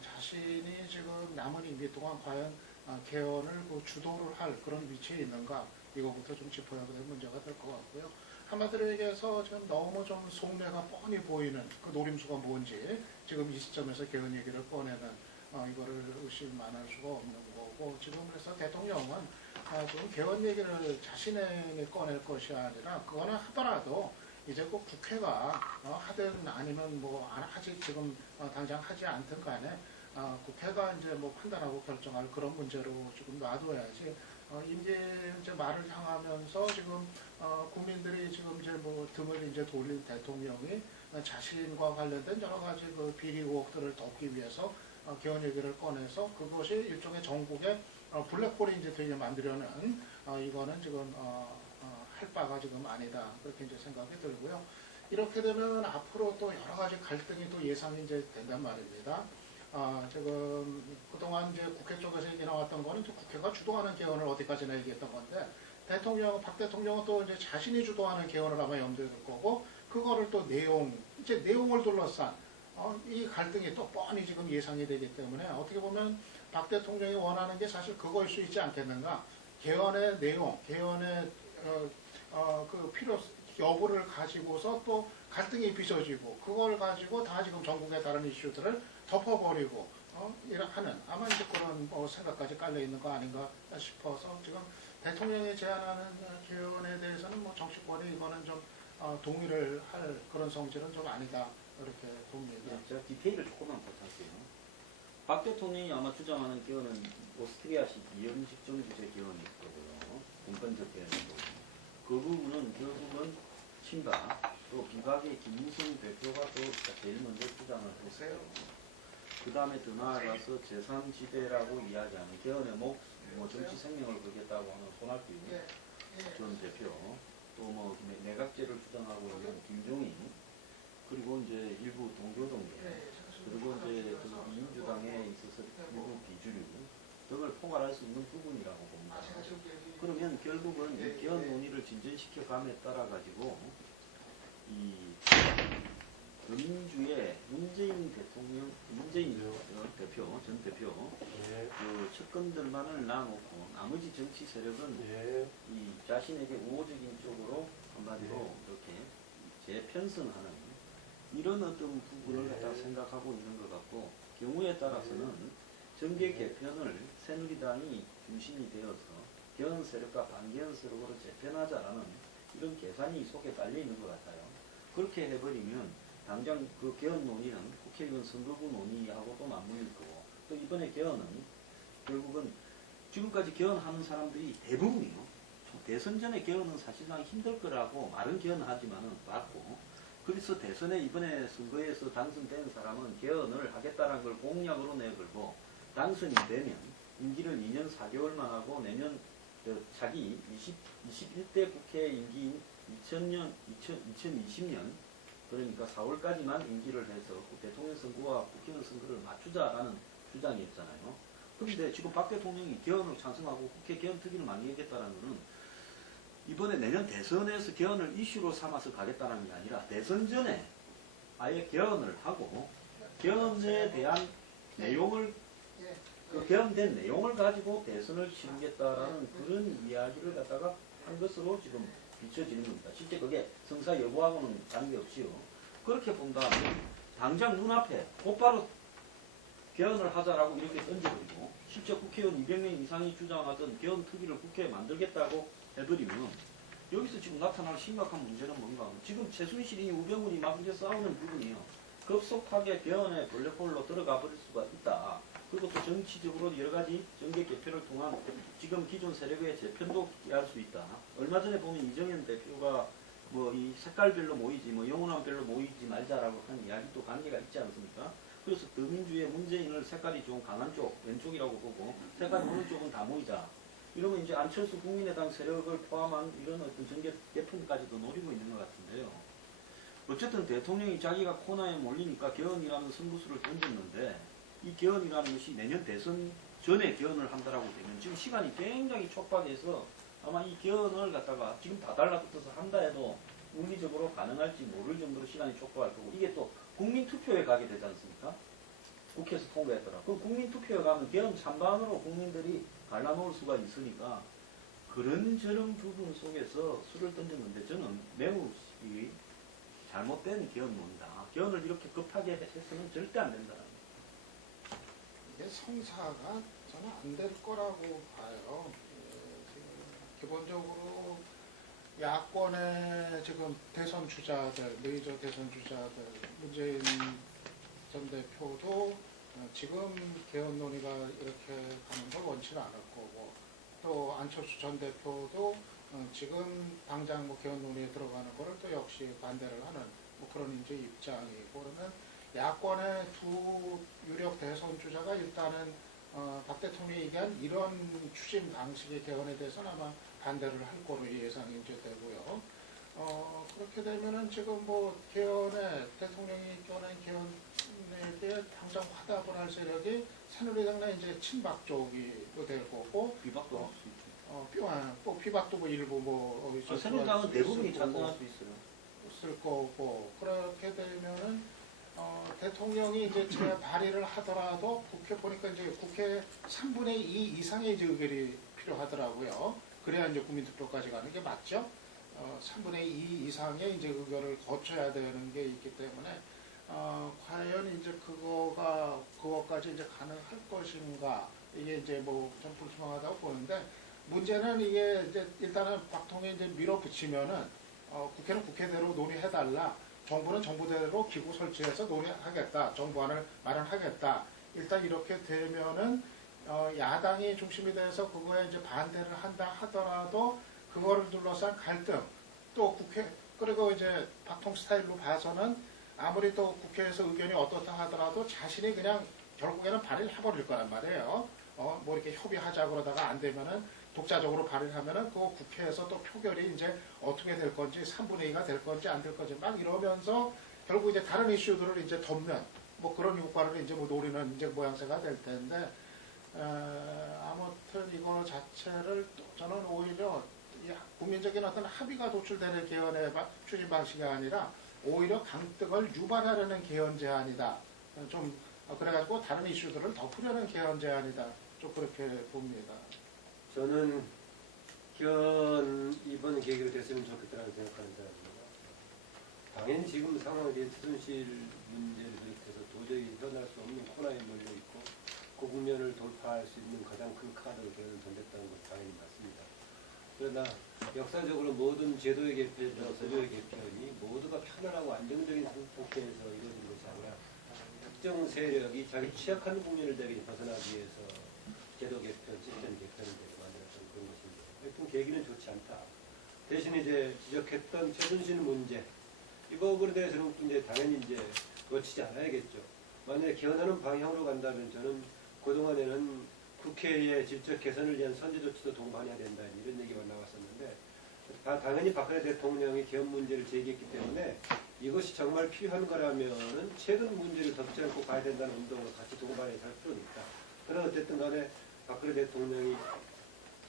자신이 지금 남은 임기 동안 과연 개헌을 그 주도를 할 그런 위치에 있는가 이거부터 좀 짚어야 될 문제가 될 것 같고요. 한마디로 얘기해서 지금 너무 좀 속내가 뻔히 보이는 그 노림수가 뭔지 지금 이 시점에서 개헌 얘기를 꺼내는 이거를 의심 안 할 수가 없는 거고 지금 그래서 대통령은 지금 개헌 얘기를 자신이 꺼낼 것이 아니라 그거는 하더라도 이제 꼭 국회가 하든 아니면 뭐 안 하지 지금 당장 하지 않든 간에 국회가 이제 뭐 판단하고 결정할 그런 문제로 지금 놔둬야지 이제 말을 향하면서 지금 국민들이 지금 이제 뭐 등을 이제 돌린 대통령이 자신과 관련된 여러 가지 그 비리 의혹들을 덮기 위해서 개헌 얘기를 꺼내서 그것이 일종의 전국의 블랙홀이 이제 되게 만들려는 이거는 지금 할 바가 지금 아니다 그렇게 이제 생각이 들고요. 이렇게 되면 앞으로 또 여러 가지 갈등이 또 예상이 이제 된단 말입니다. 지금 그동안 이제 국회 쪽에서 얘기 나왔던 거는 이제 국회가 주도하는 개헌을 어디까지나 얘기했던 건데 박 대통령은 또 이제 자신이 주도하는 개헌을 아마 염두에 둘 거고 그거를 또 이제 내용을 둘러싼 이 갈등이 또 뻔히 지금 예상이 되기 때문에 어떻게 보면 박 대통령이 원하는 게 사실 그거일 수 있지 않겠는가. 개헌의 내용, 개헌의 그 필요 여부를 가지고서 또 갈등이 빚어지고 그걸 가지고 다 지금 전국의 다른 이슈들을 덮어버리고 하는 아마 이제 그런 생각까지 깔려 있는 거 아닌가 싶어서 지금 대통령이 제안하는 개헌에 대해서는 뭐 정치권이 이거는 좀 동의를 할 그런 성질은 좀 아니다 이렇게 봅니다. 네, 제가 디테일을 조금만 부탁할게요. 박 대통령이 아마 주장하는 개헌은 오스트리아식 이형식 정부제 개헌이 있거든요. 공권적 개헌이고 그 부분은 결국은 친박 또 비박의 김무성 대표가 또 제일 먼저 주장을 했어요. 그 다음에 더 나아가서 제3지대라고 이야기하는 개헌의 뭐 정치 생명을 걸겠다고 하는 손학규 전 대표 또 뭐 내각제를 주장하고 있는 김종인 그리고 이제 일부 동교동계 그리고 이제 민주당에 있어서 일부 비주류 등을 포괄할 수 있는 부분이라고 봅니다. 그러면 결국은 이 개헌 논의를 진전시켜 감에 따라 가지고 이 민주의 문재인 대표 전 대표 그 측근들만을 놔놓고 나머지 정치 세력은 이 자신에게 우호적인 쪽으로 한마디로 이렇게 재편성하는 이런 어떤 부분을 갖다 생각하고 있는 것 같고 경우에 따라서는 정계 개편을 새누리당이 중심이 되어서 개헌 세력과 반개헌 세력으로 재편하자라는 이런 계산이 속에 달려 있는 것 같아요. 그렇게 해버리면 당장 그 개헌 논의는 국회의원 선거구 논의하고도 맞물릴 거고 또 이번에 개헌은 결국은 지금까지 개헌하는 사람들이 대부분이요. 대선 전에 개헌은 사실상 힘들 거라고 말은 개헌하지만은 맞고 그래서 대선에 이번에 선거에서 당선된 사람은 개헌을 하겠다는 걸 공약으로 내걸고 당선이 되면 임기를 2년 4개월만 하고 내년 자기 21대 국회 임기인 2020년 그러니까 4월까지만 임기를 해서 대통령 선거와 국회의원 선거를 맞추자라는 주장이었잖아요. 그런데 지금 박 대통령이 개헌을 찬성하고 국회 개헌 특위를 만들겠다는 것은 이번에 내년 대선에서 개헌을 이슈로 삼아서 가겠다는 게 아니라 대선 전에 아예 개헌을 하고 개헌에 대한 내용을 그 개헌된 내용을 가지고 대선을 치르겠다라는 그런 이야기를 갖다가 한 것으로 지금 비춰지는 겁니다. 실제 그게 성사 여부하고는 관계없이요. 그렇게 본다면 당장 눈앞에 곧바로 개헌을 하자라고 이렇게 던져버리고 실제 국회의원 200명 이상이 주장하던 개헌 특위를 국회에 만들겠다고 해버리면 여기서 지금 나타날 심각한 문제는 뭔가 지금 최순실이 우병우이 막 이제 싸우는 부분이요. 급속하게 개헌의 블랙홀로 들어가 버릴 수가 있다. 그리고 또 정치적으로 여러 가지 정계 개편을 통한 지금 기존 세력의 재편도 할 수 있다. 얼마 전에 보면 이정현 대표가 뭐 이 색깔별로 모이지 뭐 영혼한 별로 모이지 말자라고 한 이야기도 관계가 있지 않습니까? 그래서 더민주의 문재인을 색깔이 좀 강한 쪽 왼쪽이라고 보고 색깔이 어느 쪽은 다 모이자. 이러면 이제 안철수 국민의당 세력을 포함한 이런 어떤 정계 개편까지도 노리고 있는 것 같은데요. 어쨌든 대통령이 자기가 코너에 몰리니까 개헌이라는 승부수를 던졌는데 이 개헌이라는 것이 내년 대선 전에 개헌을 한다라고 되면 지금 시간이 굉장히 촉박해서 아마 이 개헌을 갖다가 지금 다 달라붙어서 한다 해도 물리적으로 가능할지 모를 정도로 시간이 촉박할 거고 이게 또 국민투표에 가게 되지 않습니까? 국회에서 통과했더라. 그럼 국민투표에 가면 개헌 찬반으로 국민들이 갈라놓을 수가 있으니까 그런저런 부분 속에서 수를 던졌는데 저는 매우 이 잘못된 개헌론이다. 개헌을 이렇게 급하게 해서는 절대 안 된다. 이게 성사가 저는 안 될 거라고 봐요. 지금 기본적으로 야권의 지금 대선 주자들, 메이저 대선 주자들, 문재인 전 대표도 지금 개헌 논의가 이렇게 가는 걸 원치는 않을 거고, 또 안철수 전 대표도 지금 당장 뭐 개헌 논의에 들어가는 거를 또 역시 반대를 하는 뭐 그런 이제 입장이고, 그러면 야권의 두 유력 대선 주자가 일단은 박 대통령이 얘기한 이런 추진 방식의 개헌에 대해서는 아마 반대를 할 거로 예상이 이제 되고요. 그렇게 되면은 지금 뭐 대통령이 개헌한 개헌에 대해 당장 화답을 할 세력이 새누리당 내 이제 친박 쪽이 될 거고, 비박도 할 수 있죠. 또 비박도 뭐 일부 뭐 새누리당은 대부분이 작동할 수 있어요. 쓸 거고, 그렇게 되면은 대통령이 이제 발의를 하더라도 국회 보니까 이제 국회 3분의 2 이상의 이제 의결이 필요하더라고요. 그래야 이제 국민투표까지 가는 게 맞죠. 3분의 2 이상의 이제 의결을 거쳐야 되는 게 있기 때문에 과연 이제 그거까지 이제 가능할 것인가, 이게 이제 뭐 좀 불투명하다고 보는데, 문제는 이게 이제 일단은 박통에 이제 밀어붙이면은 국회는 국회대로 논의해달라, 정부는 정부대로 기구 설치해서 논의하겠다, 정부안을 마련하겠다. 일단 이렇게 되면은 야당이 중심이 돼서 그거에 이제 반대를 한다 하더라도 그거를 둘러싼 갈등, 또 국회, 그리고 이제 박통 스타일로 봐서는 아무리 또 국회에서 의견이 어떻다 하더라도 자신이 그냥 결국에는 발의를 해버릴 거란 말이에요. 뭐 이렇게 협의하자 그러다가 안 되면은 독자적으로 발의를 하면은 그 국회에서 또 표결이 이제 어떻게 될 건지, 3분의 2가 될 건지 안 될 건지 막 이러면서 결국 이제 다른 이슈들을 이제 덮는 뭐 그런 효과를 이제 뭐 노리는 이제 모양새가 될 텐데, 아무튼 이거 자체를 저는 오히려 국민적인 어떤 합의가 도출되는 개헌의 추진 방식이 아니라 오히려 강등을 유발하려는 개헌 제안이다. 좀 그래가지고 다른 이슈들을 덮으려는 개헌 제안이다. 좀 그렇게 봅니다. 저는 이번 계기로 됐으면 좋겠다는 생각하는 사람입니다. 당연히 지금 상황이 최순실 문제를 비롯해서 도저히 떠날 수 없는 코너에 몰려 있고, 그 국면을 돌파할 수 있는 가장 큰 카드로 개헌을 던졌다는 건 당연히 맞습니다. 그러나 역사적으로 모든 제도의 개편이나 법의 개편이 모두가 편안하고 안정적인 상태에서 이루어진 것이 아니라 특정 세력이 자기 취약한 국면을 벗어나기 위해서 제도 개편, 시스템 개편을 만들었던 그런 것입니다. 하여튼 계기는 좋지 않다. 대신 이제 지적했던 최순실 문제, 이 부분에 대해서는 이제 당연히 이제 거치지 않아야겠죠. 만약에 개헌하는 방향으로 간다면 저는 그동안에는 국회의 질적 개선을 위한 선제 조치도 동반해야 된다, 이런 얘기가 나왔었는데, 당연히 박근혜 대통령이 개헌 문제를 제기했기 때문에 이것이 정말 필요한 거라면은 최근 문제를 덮지 않고 가야 된다는 운동을 같이 동반해서 할 필요는 있다. 그러나 어쨌든 간에 박근혜 대통령이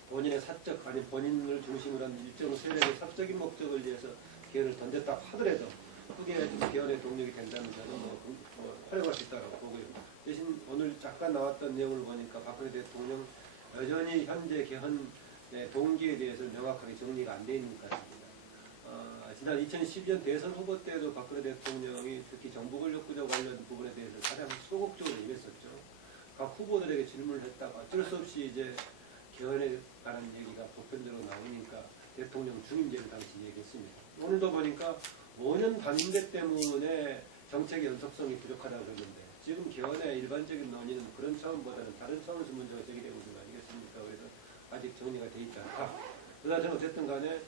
본인의 사적, 아니 본인을 중심으로 한 일정 세력의 사적인 목적을 위해서 개헌을 던졌다 하더라도 그게 개헌의 동력이 된다면 저는 활용할 수 있다고 보고요. 대신 오늘 잠깐 나왔던 내용을 보니까 박근혜 대통령 여전히 현재 개헌 동기에 대해서 명확하게 정리가 안 돼 있는 것 같습니다. 지난 2012년 대선 후보 때도 박근혜 대통령이 특히 정보권력구조 관련 부분에 대해서 가장 소극적으로 임했었죠. 각 후보들에게 질문을 했다가 어쩔 수 없이 이제 개헌에 관한 얘기가 보편적으로 나오니까 대통령 중임제를 당시 얘기했습니다. 오늘도 보니까 5년 단임제 때문에 정책의 연속성이 부족하다고 그러는데, 지금 개헌의 일반적인 논의는 그런 차원보다는 다른 차원에서 문제가 제기되고 있는 거 아니겠습니까? 그래서 아직 정리가 돼 있지 않다. 그러나 저는 어쨌든 간에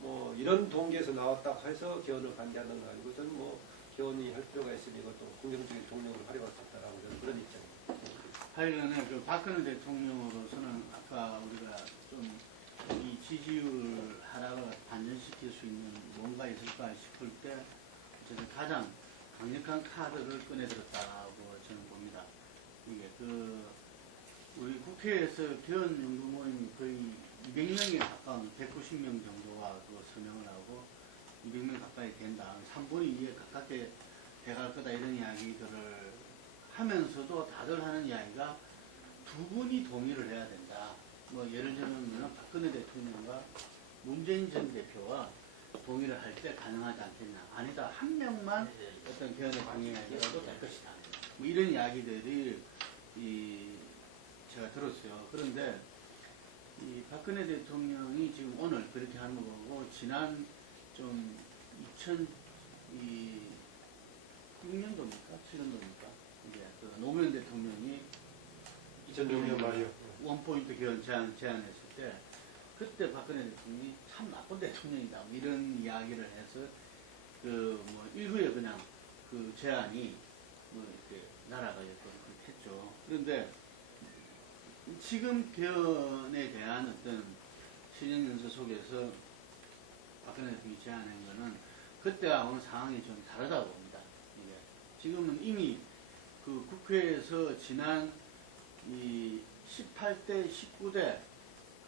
뭐 이런 동기에서 나왔다 해서 개헌을 반대하는 거 아니고, 저는 뭐 개헌이 할 필요가 있으니 이것도 긍정적인 동력으로 활용할 수 있다라고 저는 그런 입장입니다. 하여간에 그 박근혜 대통령으로서는 아까 우리가 좀 이 지지율 하락을 반전시킬 수 있는 뭔가 있을까 싶을 때 저는 가장 강력한 카드를 꺼내들었다고 저는 봅니다. 이게 우리 국회에서 개헌 연구 모임이 거의 200명에 가까운 190명 정도가 서명을 하고 200명 가까이 된다. 3분의 2에 가깝게 돼갈 거다, 이런 이야기들을 하면서도 다들 하는 이야기가 두 분이 동의를 해야 된다. 뭐 예를 들면 박근혜 대통령과 문재인 전 대표와 동의를 할 때 가능하지 않겠냐. 아니다, 한 명만 어떤 개헌에 동의하더라도 될 것이다. 뭐 이런 이야기들이 제가 들었어요. 그런데 이 박근혜 대통령이 지금 오늘 그렇게 하는 거고 지난 좀 2006년도입니까? 7년도입니까? 이제 그 노무현 대통령이 2006년 말이요. 원포인트 개헌 제안했을 때 그때 박근혜 대통령이 참 나쁜 대통령이다 뭐 이런 이야기를 해서 그 뭐 일부에 그냥 그 제안이 뭐 이렇게 날아가게끔 그렇게 했죠. 그런데 지금 개헌에 대한 어떤 신형연서 속에서 박근혜 대통령이 제안한 거는 그때와 오늘 상황이 좀 다르다고 봅니다. 이게 지금은 이미 그 국회에서 지난 이 18대, 19대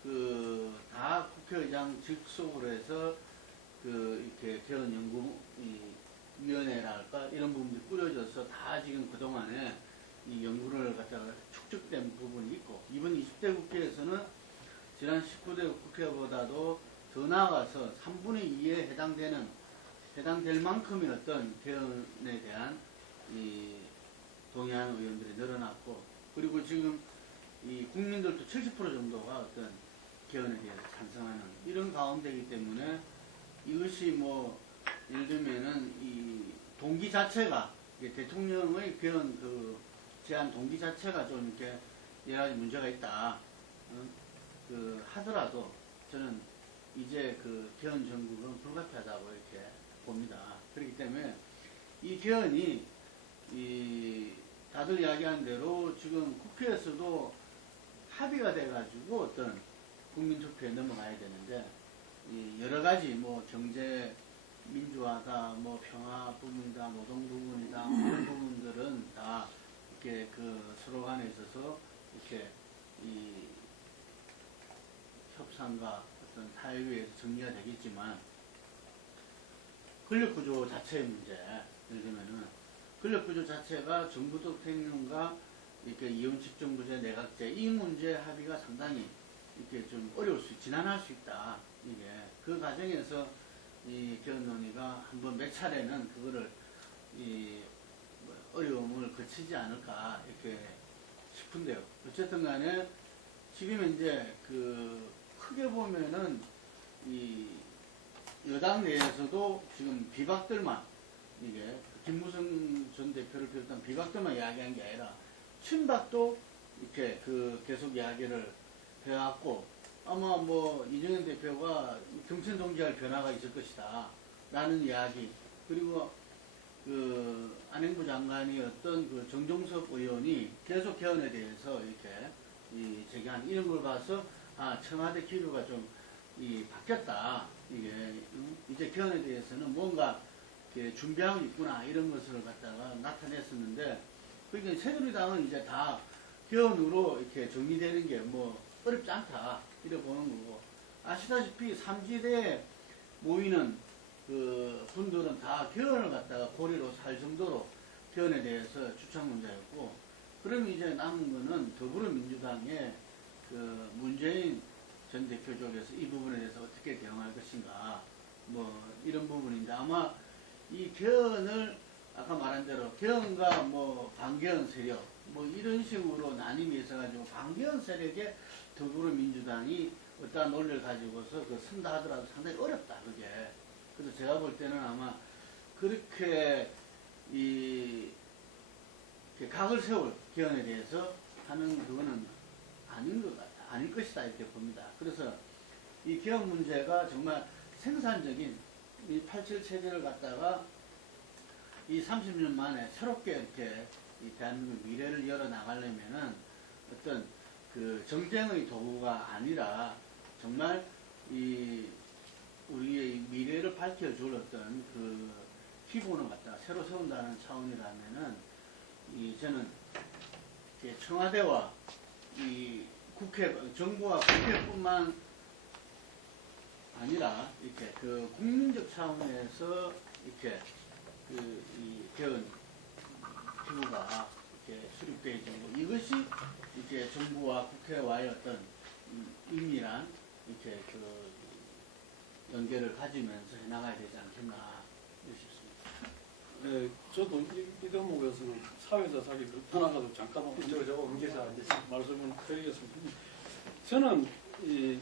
그 다 국회의장 직속으로 해서 그 이렇게 개헌 연구위원회랄까 이런 부분들이 꾸려져서 다 지금 그동안에 이 연구를 갖다가 축적된 부분이 있고 이번 20대 국회에서는 지난 19대 국회보다도 더 나아가서 3분의 2에 해당될 만큼의 어떤 개헌에 대한 이 동의하는 의원들이 늘어났고 그리고 지금 이 국민들도 70% 정도가 어떤 개헌에 대해서 찬성하는 이런 가운데이기 때문에 이것이 뭐 예를 들면은 이 동기 자체가 대통령의 개헌 그 제안 동기 자체가 좀 이렇게 여러 가지 문제가 있다. 그 하더라도 저는 이제 그 개헌 전국은 불가피하다고 이렇게 봅니다. 그렇기 때문에 이 개헌이 이 다들 이야기한 대로 지금 국회에서도 합의가 돼가지고 어떤 국민투표에 넘어가야 되는데 이 여러 가지 뭐 경제 민주화다, 뭐 평화 부분이다, 노동 부분이다 이런 부분들은 다 이렇게 그 서로 간에 있어서 이렇게 이 협상과 어떤 타협에서 정리가 되겠지만 권력구조 자체의 문제, 예를 들면은 권력구조 자체가 정부 대통령과 이렇게 이원집정부제, 내각제 이 문제 합의가 상당히 이렇게 좀 지난할 수 있다. 이게 그 과정에서 이 개헌 논의가 한번 몇 차례는 그거를 이 어려움을 거치지 않을까 이렇게 싶은데요. 어쨌든 간에 지금 이제 그 크게 보면은 이 여당 내에서도 지금 비박들만 이게 김무성 전 대표를 비롯한 비박들만 이야기한 게 아니라 친박도 이렇게 그 계속 이야기를 해왔고 아마 뭐 이정현 대표가 경선 동지할 변화가 있을 것이다 라는 이야기 그리고 그 안행부 장관이 어떤 그 정종석 의원이 계속 개헌에 대해서 이렇게 이 제기한 이런 걸 봐서 아 청와대 기류가 좀 이 바뀌었다 이게 이제 개헌에 대해서는 뭔가 이렇게 준비하고 있구나 이런 것을 갖다가 나타냈었는데 그러니까 새누리당은 이제 다 개헌으로 이렇게 정리되는 게 뭐 어렵지 않다 이렇게 보는 거고 아시다시피 삼지대에 모이는 그 분들은 다 개헌을 갖다가 고리로 살 정도로 개헌에 대해서 주창론자였고 그러면 이제 남은 거는 더불어민주당의 그 문재인 전 대표 쪽에서 이 부분에 대해서 어떻게 대응할 것인가 뭐 이런 부분인데 아마 이 개헌을 아까 말한 대로 개헌과 뭐 반개헌 세력 뭐 이런 식으로 나님이 있어가지고 반개헌 세력에 더불어민주당이 어떠한 논리를 가지고서 그 쓴다 하더라도 상당히 어렵다 그게. 그래서 제가 볼 때는 아마 그렇게 이 각을 세울 개헌에 대해서 하는 그거는 아닐 것이다 이렇게 봅니다. 그래서 이 개헌 문제가 정말 생산적인 이 87 체제를 갖다가 이 30년 만에 새롭게 이렇게 이 대한민국 미래를 열어 나가려면은 어떤 그 정쟁의 도구가 아니라 정말 이 우리의 미래를 밝혀줄 어떤 그 기본을 갖다가 새로 세운다는 차원이라면은 이 저는 청와대와 이 국회, 정부와 국회뿐만 아니라 이렇게 그 국민적 차원에서 이렇게 그 이 개헌 기구가 이렇게 수립되어 있고 이것이 이제 정부와 국회와의 어떤 임밀한 이렇게 그 연계를 가지면서 해나가야 되지 않겠나 싶습니다. 네, 저도 이 대목에서는 사회자 자기를 떠나가지고 잠깐 이쪽으로 좀 옮겨서 앉으세요. 말씀을 드리겠습니다. 저는 이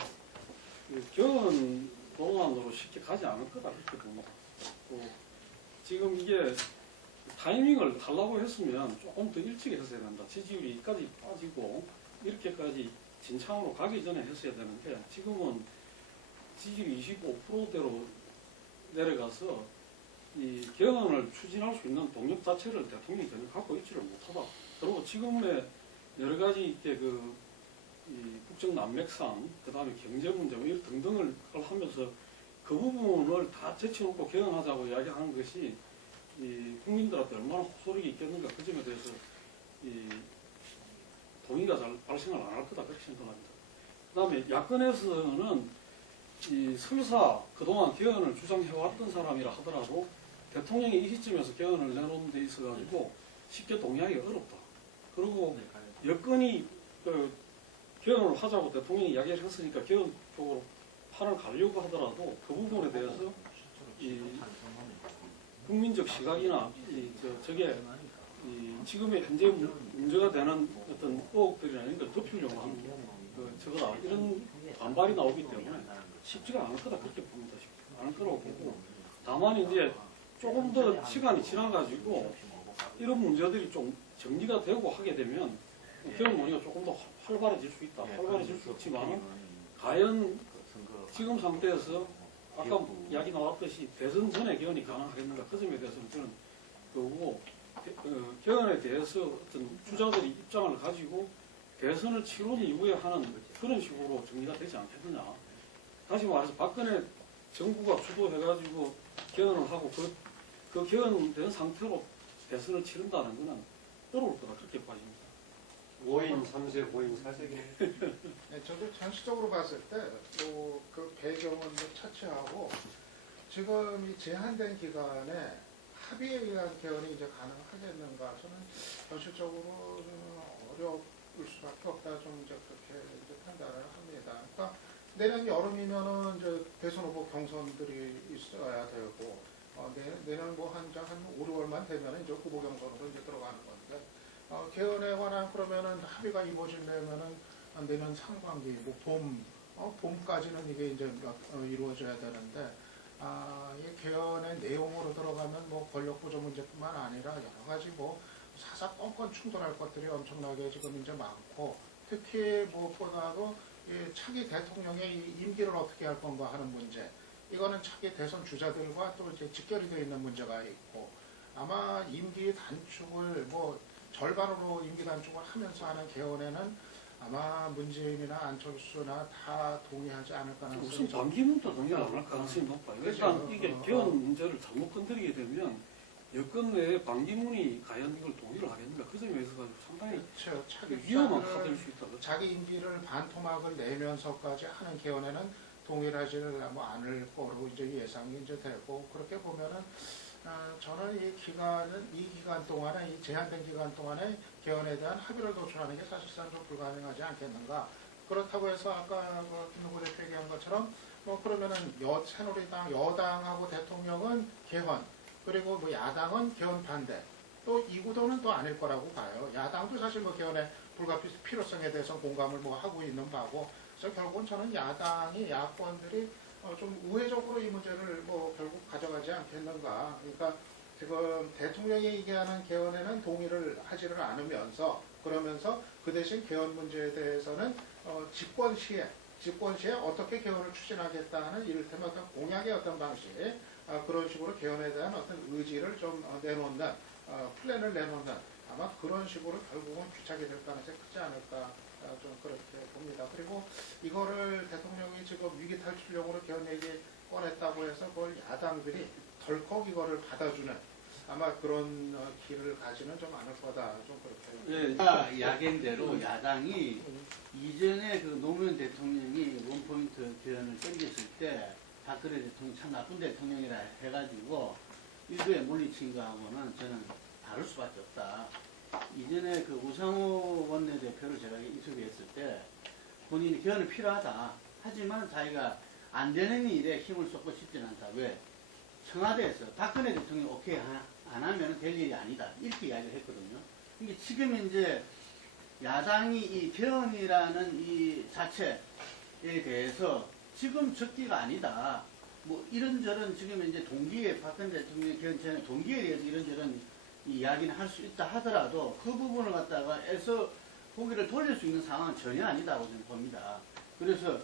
개헌 논란으로 쉽게 가지 않을 거다 그렇게 봅니다. 또 지금 이게 타이밍을 하려고 했으면 조금 더 일찍 했어야 된다. 지지율이까지 빠지고 이렇게까지 진창으로 가기 전에 했어야 되는데 지금은 지지율이 25%대로 내려가서 이 개헌을 추진할 수 있는 동력 자체를 대통령이 전혀 갖고 있지를 못하다. 그리고 지금의 여러 가지 이렇게 이 국정 난맥상, 그 다음에 경제 문제 이런 등등을 하면서 그 부분을 다 제쳐놓고 개헌하자고 이야기하는 것이 이 국민들한테 얼마나 호소력이 있겠는가 그 점에 대해서 이 동의가 잘 발생을 안 할 거다 그렇게 생각합니다. 그 다음에 야권에서는 이 설사 그동안 개헌을 주장해왔던 사람이라 하더라도 대통령이 이 시점에서 개헌을 내놓은 데 있어가지고 쉽게 동의하기가 어렵다. 그리고 여건이 개헌을 하자고 대통령이 이야기를 했으니까 개헌 쪽으로 판을 가려고 하더라도 그 부분에 대해서 이 국민적 시각이나 저게 이 지금의 현재 문제가 되는 어떤 의혹들이나 이런 걸 덮으려고 하는 저거다 이런 반발이 나오기 때문에 쉽지가 않을 거다 그렇게 봅니다. 쉽지 않을 거라고 보고 다만 이제 조금 더 시간이 지나가지고 이런 문제들이 좀 정리가 되고 하게 되면 개헌 논의가 조금 더 활발해질 수 있다. 활발해질 수 있지만 과연 지금 상태에서 아까 이야기 나왔듯이 대선 전에 개헌이 가능하겠는가 그 점에 대해서는 저는 그거고 개헌에 대해서 어떤 주자들이 입장을 가지고 대선을 치른 이후에 하는 그런 식으로 정리가 되지 않겠느냐. 다시 말해서 박근혜 정부가 주도해가지고 개헌을 하고 그 개헌된 상태로 대선을 치른다는 것은 어려울 거다 그렇게 봐집니다. 5인 3세, 5인 4세. 네, 저도 전시적으로 봤을 때 그 배경을 차치하고 지금 이 제한된 기간에 합의에 의한 개헌이 이제 가능하겠는가 저는 현실적으로 어려울 수밖에 없다 좀 이제 그렇게 이제 판단을 합니다. 그러니까 내년 여름이면은 이제 대선 후보 경선들이 있어야 되고 내년 뭐 한 5, 6월만 되면은 이제 후보 경선으로 이제 들어가는 건데 개헌에 관한 그러면은 합의가 이루어지려면은 내년 상반기 뭐 봄까지는 이게 이제 이루어져야 되는데 이 개헌의 내용으로 들어가면 뭐 권력 구조 문제뿐만 아니라 여러 가지 뭐 사사건건 충돌할 것들이 엄청나게 지금 이제 많고 특히 무엇보다도 이 차기 대통령의 이 임기를 어떻게 할 건가 하는 문제 이거는 차기 대선 주자들과 또 이제 직결이 되어 있는 문제가 있고 아마 임기 단축을 뭐 절반으로 임기 단축을 하면서 하는 개헌에는 아마 문재인이나 안철수나 다 동의하지 않을 가능성이 우선 반기문도 동의를 안 할 가능성이 높아요. 일단 이게 개헌 문제를 잘못 건드리게 되면 여권 내에 반기문이 과연 이걸 동의를 하겠는가 그 점에 있어서 상당히 그렇죠. 차기 위험한 주자들은 카드일 수 있다. 자기 임기를 반토막을 내면서까지 하는 개헌에는 동의하지를 않을 거로 이제 예상이 이제 되고 그렇게 보면은 저는 이 기간 동안에 이 제한된 기간 동안에 개헌에 대한 합의를 도출하는 게 사실상 좀 불가능하지 않겠는가. 그렇다고 해서 아까 김동구 대표 얘기한 것처럼 뭐 그러면은 새누리당 여당하고 대통령은 개헌 그리고 뭐 야당은 개헌 반대 또 이 구도는 또 아닐 거라고 봐요. 야당도 사실 뭐 개헌의 필요성에 대해서 공감을 뭐 하고 있는 바고 그래서 결국은 저는 야권들이 좀 우회적으로 이 문제를 뭐 결국 가져가지 않겠는가. 그러니까 지금 대통령이 얘기하는 개헌에는 동의를 하지를 않으면서 그러면서 그 대신 개헌 문제에 대해서는 집권 시에 어떻게 개헌을 추진하겠다는 이를테면 어떤 공약의 어떤 방식 그런 식으로 개헌에 대한 어떤 의지를 좀 내놓는 플랜을 내놓는 아마 그런 식으로 결국은 귀착이 될 가능성이 크지 않을까 좀 그렇게 봅니다. 그리고 이거를 대통령이 지금 위기 탈출용으로 개헌 얘기 꺼냈다고 해서 그걸 야당들이 덜컥 이거를 받아주는 아마 그런 길을 가지는 좀 않을 거다. 좀 그렇게. 야견대로 야당이 이전에 그 노무현 대통령이 원포인트 개헌을 땡겼을 때 박근혜 대통령 참 나쁜 대통령이라 해가지고 일부에 물리친 거하고는 저는 다를 수밖에 없다. 이전에 그 우상호 원내대표를 제가 인터뷰했을 때 본인이 개헌이 필요하다. 하지만 자기가 안 되는 일에 힘을 쏟고 싶지는 않다. 왜? 청와대에서 박근혜 대통령이 오케이 안 하면 될 일이 아니다. 이렇게 이야기를 했거든요. 이게 지금 이제 야당이 이 개헌이라는 이 자체에 대해서 지금 적기가 아니다. 뭐 이런저런 지금 이제 동기에 박근혜 대통령의 개헌 전에 동기에 대해서 이런저런 이야기는 할 수 있다 하더라도 그 부분을 갖다가 애써 고개를 돌릴 수 있는 상황은 전혀 아니다고 저는 봅니다. 그래서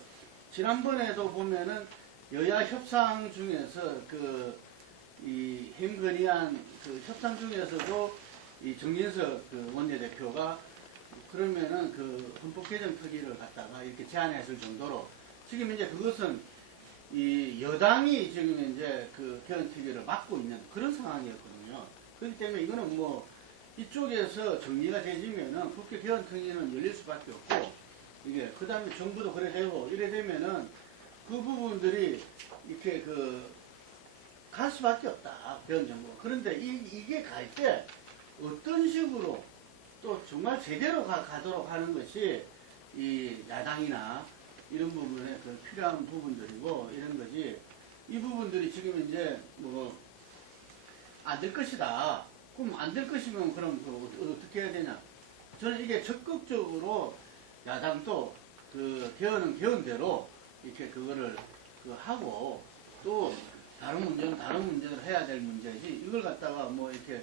지난번에도 보면은 여야 협상 중에서 이 행건의안 협상 중에서도 이 정진석 원내대표가 그러면은 헌법 개정 특위를 갖다가 이렇게 제안했을 정도로 지금 이제 그것은 이 여당이 지금 이제 개헌 특위를 맡고 있는 그런 상황이었거든요. 그렇기 때문에 이거는 뭐 이쪽에서 정리가 되지면은 국회 개헌 특위는 열릴 수밖에 없고 이게 그 다음에 정부도 그래 되고 이래 되면은 그 부분들이 이렇게 갈 수밖에 없다. 개헌 정부가. 그런데 이게 갈 때 어떤 식으로 또 정말 제대로 가도록 하는 것이 이 야당이나 이런 부분에 필요한 부분들이고 이런 거지. 이 부분들이 지금 이제 뭐 안 될 것이다. 그럼 안 될 것이면 그럼 어떻게 해야 되냐? 저는 이게 적극적으로 야당도 개헌은 개헌대로 이렇게 그거를 하고 또 다른 문제는 다른 문제로 해야 될 문제지 이걸 갖다가 뭐 이렇게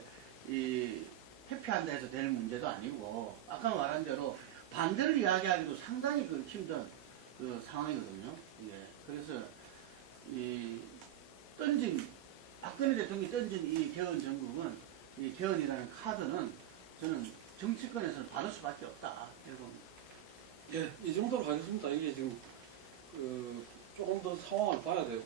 회피한다 해서 될 문제도 아니고 아까 말한 대로 반대를 이야기하기도 상당히 힘든 상황이거든요. 예. 그래서 박근혜 대통령이 던진 이 개헌 정국은 이 개헌이라는 카드는 저는 정치권에서는 받을 수밖에 없다. 이렇게 봅니다. 예, 이 정도로 하겠습니다. 이게 지금 조금 더 상황을 봐야 되고.